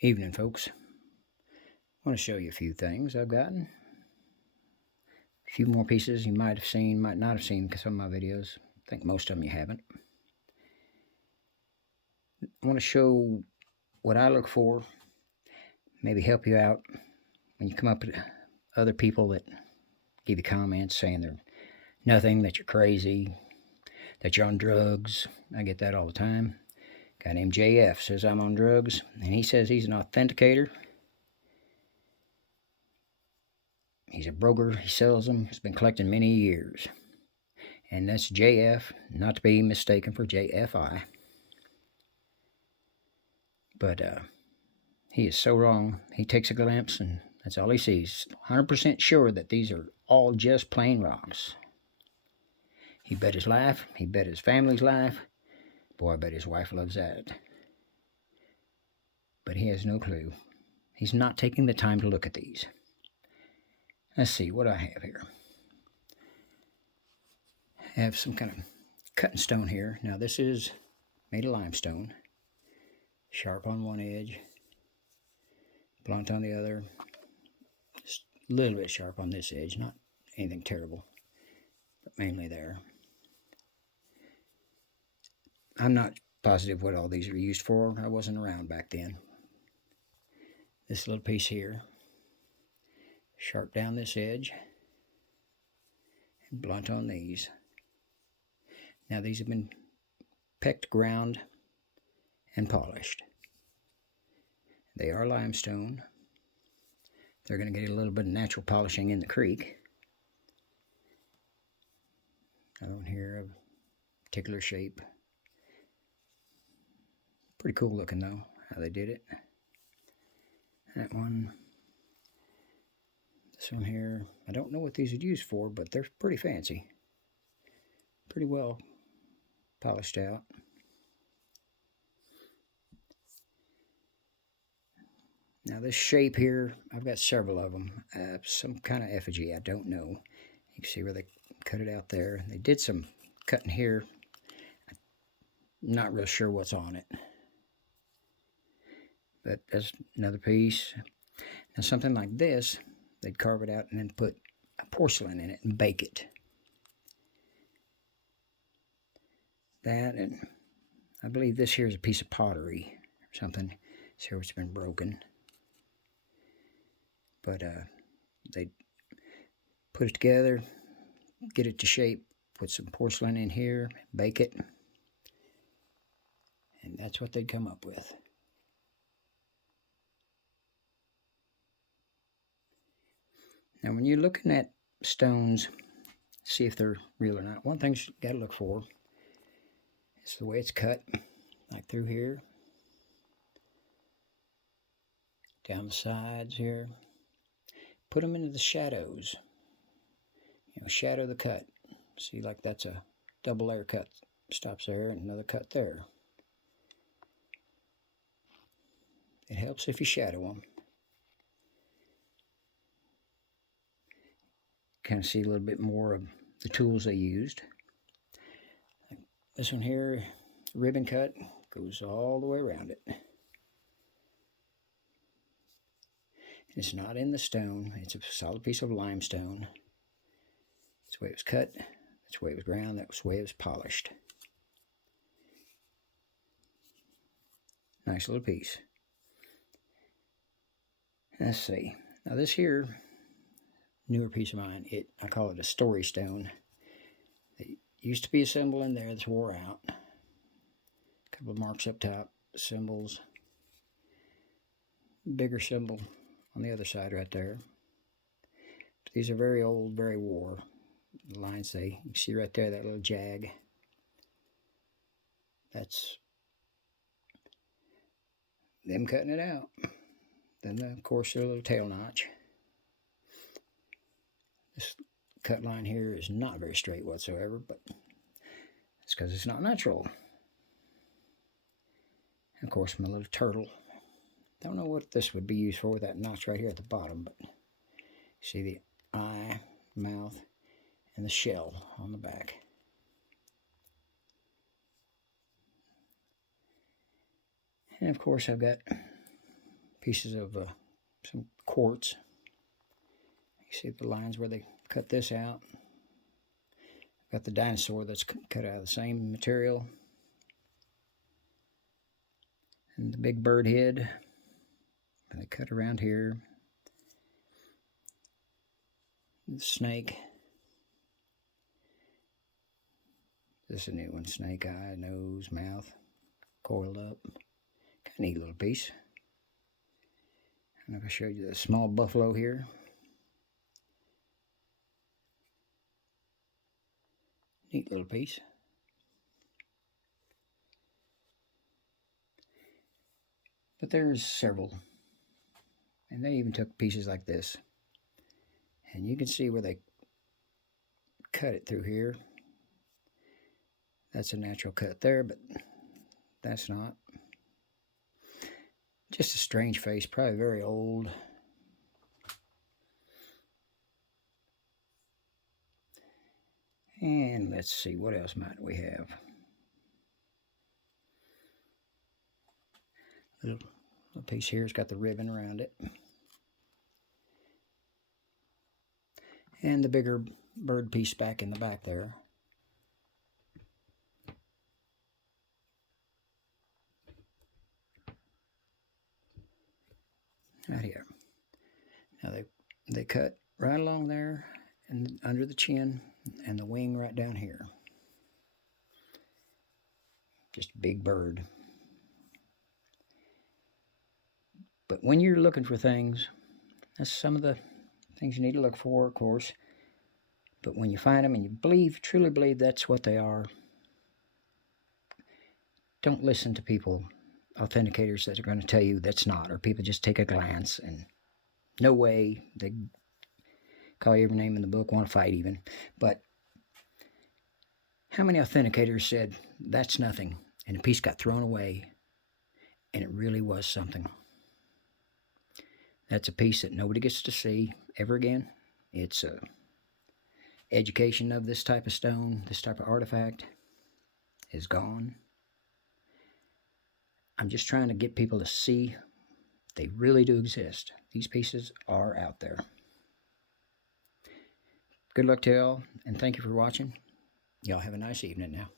Evening, folks. I want to show you a few things I've gotten. A few more pieces you might have seen, might not have seen because some of my videos. I think most of them you haven't. I want to show what I look for, maybe help you out when you come up with other people that give you comments saying they're nothing, that you're crazy, that you're on drugs. I get that all the time. A guy named JF says I'm on drugs, and he says he's an authenticator. He's a broker, he sells them, he's been collecting many years. And that's JF, not to be mistaken for JFI. But he is so wrong. He takes a glimpse and that's all he sees. 100% sure that these are all just plain rocks. He bet his life, he bet his family's life. Boy, I bet his wife loves that. But he has no clue. He's not taking the time to look at these. Let's see what I have here. I have some kind of cutting stone here. Now this is made of limestone. Sharp on one edge, blunt on the other. Just a little bit sharp on this edge, not anything terrible, but mainly there. I'm not positive what all these are used for. I wasn't around back then. This little piece here, sharp down this edge, and blunt on these. Now these have been pecked, ground, and polished. They are limestone. They're going to get a little bit of natural polishing in the creek. Another one here of particular shape. Pretty cool looking though, how they did it. That one. This one here, I don't know what these are used for, but they're pretty fancy. Pretty well polished out. Now this shape here, I've got several of them. Some kind of effigy, I don't know. You can see where they cut it out there. They did some cutting here. I'm not real sure what's on it. But that's another piece. Now something like this, they'd carve it out and then put a porcelain in it and bake it. That, and I believe this here is a piece of pottery or something. See where it's been broken. But they put it together, get it to shape, put some porcelain in here, bake it, and that's what they'd come up with. Now when you're looking at stones, see if they're real or not, one thing you got to look for is the way it's cut, like through here, down the sides here. Put them into the shadows. Shadow the cut. See, like that's a double layer cut. Stops there and another cut there. It helps if you shadow them. Kind of see a little bit more of the tools they used. This one here, ribbon cut, goes all the way around it. It's not in the stone. It's a solid piece of limestone. That's the way it was cut. That's the way it was ground. That's the way it was polished. Nice little piece. Let's see. Now this here, newer piece of mine, I call it a story stone. There used to be a symbol in there that's wore out. A couple of marks up top, symbols. Bigger symbol on the other side right there. But these are very old, very wore. The lines you see right there, that little jag. That's them cutting it out. Then, of course, their little tail notch. This cut line here is not very straight whatsoever, but it's because it's not natural. And of course, my little turtle. Don't know what this would be used for with that notch right here at the bottom, but see the eye, mouth, and the shell on the back. And of course I've got pieces of some quartz. You see the lines where they cut this out. Got the dinosaur that's cut out of the same material. And the big bird head. And they cut around here. The snake. This is a new one. Snake eye, nose, mouth, coiled up. Kind of neat little piece. And if I showed you the small buffalo here. Neat little piece. But there's several. And they even took pieces like this. And you can see where they cut it through here. That's a natural cut there, but that's not. Just a strange face, probably very old. And let's see, what else might we have? Little piece here, it's got the ribbon around it. And the bigger bird piece back in the back there. Right here. Now they cut right along there and under the chin and the wing right down here. Just a big bird. But when you're looking for things, that's some of the things you need to look for, of course. But when you find them and you truly believe that's what they are, don't listen to people, authenticators that are going to tell you that's not, or people just take a glance and no way, they call you every name in the book, want to fight even. But how many authenticators said that's nothing and a piece got thrown away and it really was something? That's a piece that nobody gets to see ever again. It's a education of this type of stone, this type of artifact is gone. I'm just trying to get people to see they really do exist. These pieces are out there. Good luck to y'all, and thank you for watching. Y'all have a nice evening now.